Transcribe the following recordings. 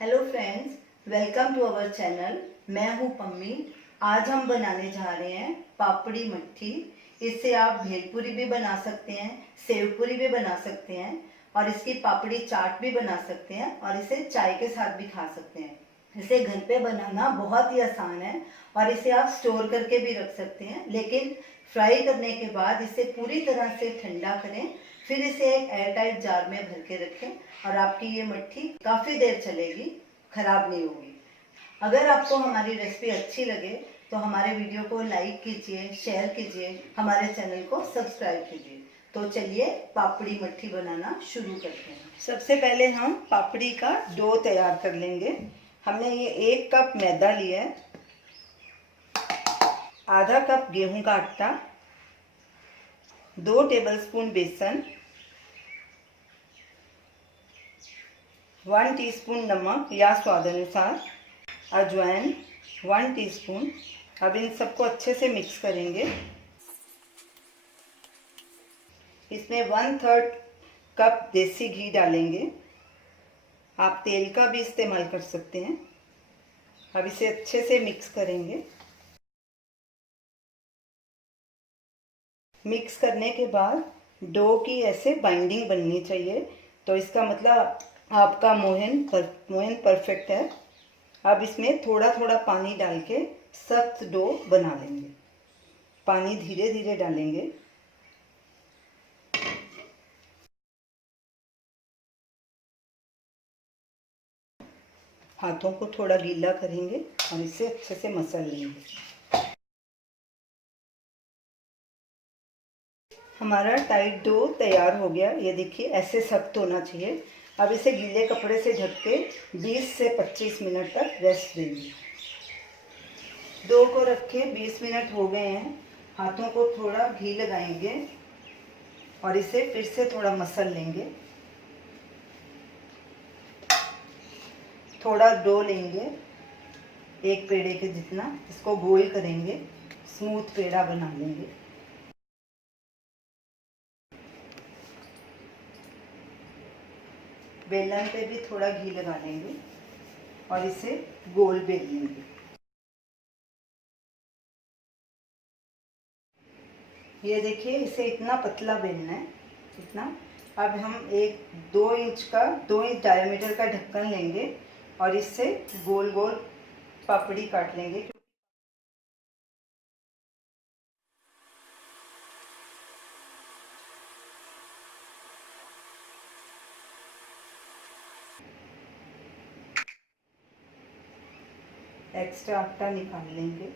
Hello friends, welcome to our channel. मैं हूं पम्मी। आज हम बनाने जा रहे हैं पापड़ी मट्ठी। इससे आप भेलपुरी भी बना सकते हैं, सेवपुरी भी बना सकते हैं और इसकी पापड़ी चाट भी बना सकते हैं और इसे चाय के साथ भी खा सकते हैं। इसे घर पे बनाना बहुत ही आसान है और इसे आप स्टोर करके भी रख सकते हैं, लेकिन फ्राई करने के बाद इसे पूरी तरह से ठंडा करें, फिर इसे एक एयरटाइट जार में भर के रखें और आपकी ये मट्ठी काफ़ी देर चलेगी, खराब नहीं होगी। अगर आपको हमारी रेसिपी अच्छी लगे तो हमारे वीडियो को लाइक कीजिए, शेयर कीजिए, हमारे चैनल को सब्सक्राइब कीजिए। तो चलिए पापड़ी मट्ठी बनाना शुरू करते हैं। सबसे पहले हम पापड़ी का डो तैयार कर लेंगे। हमने ये 1 कप मैदा लिया है, आधा कप गेहूं का आटा, 2 टेबलस्पून बेसन, 1 टीस्पून नमक या स्वाद अनुसार, अजवाइन 1 टीस्पून। अब इन सबको अच्छे से मिक्स करेंगे। इसमें 1/3 कप देसी घी डालेंगे। आप तेल का भी इस्तेमाल कर सकते हैं। अब इसे अच्छे से मिक्स करेंगे। मिक्स करने के बाद डो की ऐसे बाइंडिंग बननी चाहिए, तो इसका मतलब आपका मोहन परफेक्ट है। अब इसमें थोड़ा थोड़ा पानी डाल के सख्त डो बना लेंगे। पानी धीरे धीरे डालेंगे। हाथों को थोड़ा गीला करेंगे और इसे अच्छे से मसल लेंगे। हमारा टाइट डो तैयार हो गया। ये देखिए ऐसे सख्त होना चाहिए। अब इसे गीले कपड़े से ढक के 20 से 25 मिनट तक रेस्ट देंगे। डो को रखे 20 मिनट हो गए हैं। हाथों को थोड़ा घी लगाएंगे और इसे फिर से थोड़ा मसल लेंगे। थोड़ा डो लेंगे, 1 पेड़े के जितना, इसको गोल करेंगे, स्मूथ पेड़ा बना लेंगे। बेलन पे भी थोड़ा घी लगा लेंगे और इसे गोल बेल लेंगे। ये देखिए इसे इतना पतला बेलना है, इतना। अब हम 2 इंच डायमीटर का ढक्कन लेंगे और इससे गोल गोल पापड़ी काट लेंगे। एक्स्ट्रा आटा निकाल लेंगे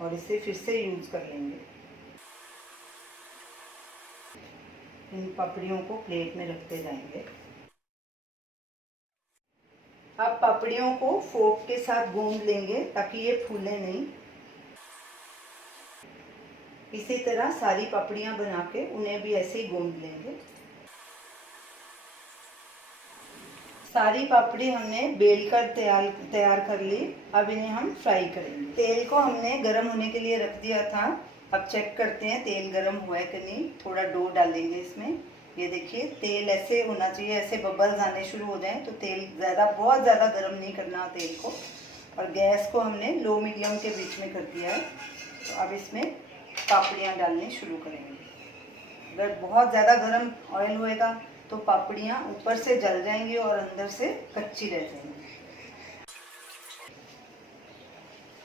और इसे फिर से यूज कर लेंगे। इन पापड़ियों को प्लेट में रखते जाएंगे। अब पापड़ियों को फोर्क के साथ गूंद लेंगे ताकि ये फूले नहीं। इसी तरह सारी पापड़ियां बना के उन्हें भी ऐसे ही गूंद लेंगे। सारी पापड़ी हमने बेल कर तैयार कर ली। अब इन्हें हम फ्राई करेंगे। तेल को हमने गर्म होने के लिए रख दिया था। अब चेक करते हैं तेल गर्म हुआ है कि नहीं। थोड़ा डो डालेंगे इसमें। ये देखिए तेल ऐसे होना चाहिए, ऐसे बबल्स आने शुरू हो जाएं तो तेल बहुत ज़्यादा गर्म नहीं करना तेल को। और गैस को हमने लो मीडियम के बीच में कर दिया है। तो अब इसमें पापड़ियाँ डालनी शुरू करेंगे। अगर बहुत ज़्यादा गर्म ऑयल होएगा तो पापड़ियाँ ऊपर से जल जाएंगी और अंदर से कच्ची रह जाएंगी।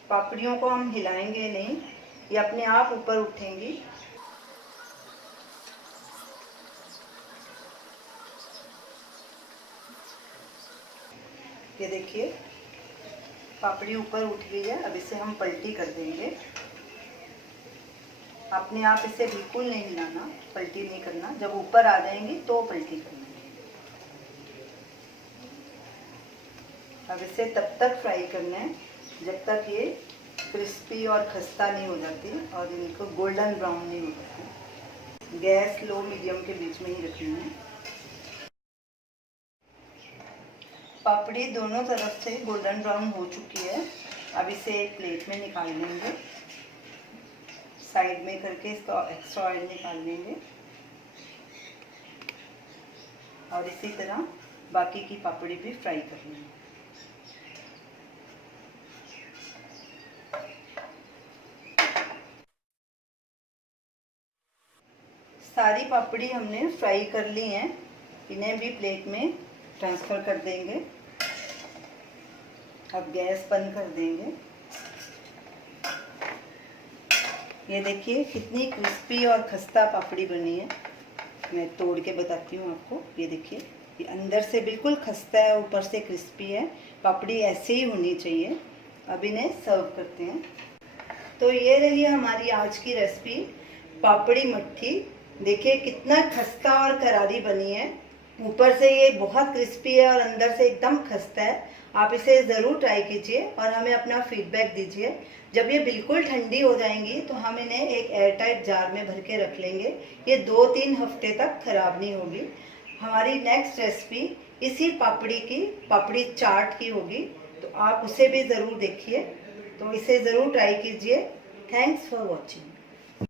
पापड़ियों को हम हिलाएंगे नहीं, ये अपने आप ऊपर उठेंगी। ये देखिए पापड़ी ऊपर उठ गई है। अब इसे हम पलटी कर देंगे। अपने आप इसे बिल्कुल नहीं हिलाना, पलटी नहीं करना। जब ऊपर आ जाएंगी तो पलटी करना। अब इसे तब तक फ्राई करना है जब तक ये क्रिस्पी और खस्ता नहीं हो जाती और इनको गोल्डन ब्राउन नहीं हो जाती। गैस लो मीडियम के बीच में ही रखनी है। पापड़ी दोनों तरफ से गोल्डन ब्राउन हो चुकी है। अब इसे एक प्लेट में निकाल लेंगे। साइड में करके इसका एक्स्ट्रा ऑयल निकाल लेंगे और इसी तरह बाकी की पापड़ी भी फ्राई करनी है। सारी पापड़ी हमने फ्राई कर ली हैं, इन्हें भी प्लेट में ट्रांसफ़र कर देंगे। अब गैस बंद कर देंगे। ये देखिए कितनी क्रिस्पी और खस्ता पापड़ी बनी है। मैं तोड़ के बताती हूँ आपको। ये देखिए, ये अंदर से बिल्कुल खस्ता है, ऊपर से क्रिस्पी है। पापड़ी ऐसे ही होनी चाहिए। अब इन्हें सर्व करते हैं। तो ये रही हमारी आज की रेसिपी, पापड़ी मट्ठी। देखिए कितना खस्ता और करारी बनी है। ऊपर से ये बहुत क्रिस्पी है और अंदर से एकदम खस्ता है। आप इसे ज़रूर ट्राई कीजिए और हमें अपना फीडबैक दीजिए। जब ये बिल्कुल ठंडी हो जाएंगी तो हम इन्हें एक एयरटाइट जार में भर के रख लेंगे। ये 2-3 हफ्ते तक खराब नहीं होगी। हमारी नेक्स्ट रेसिपी इसी पापड़ी की, पापड़ी चाट की होगी, तो आप उसे भी ज़रूर देखिए। तो इसे ज़रूर ट्राई कीजिए। Thanks for watching.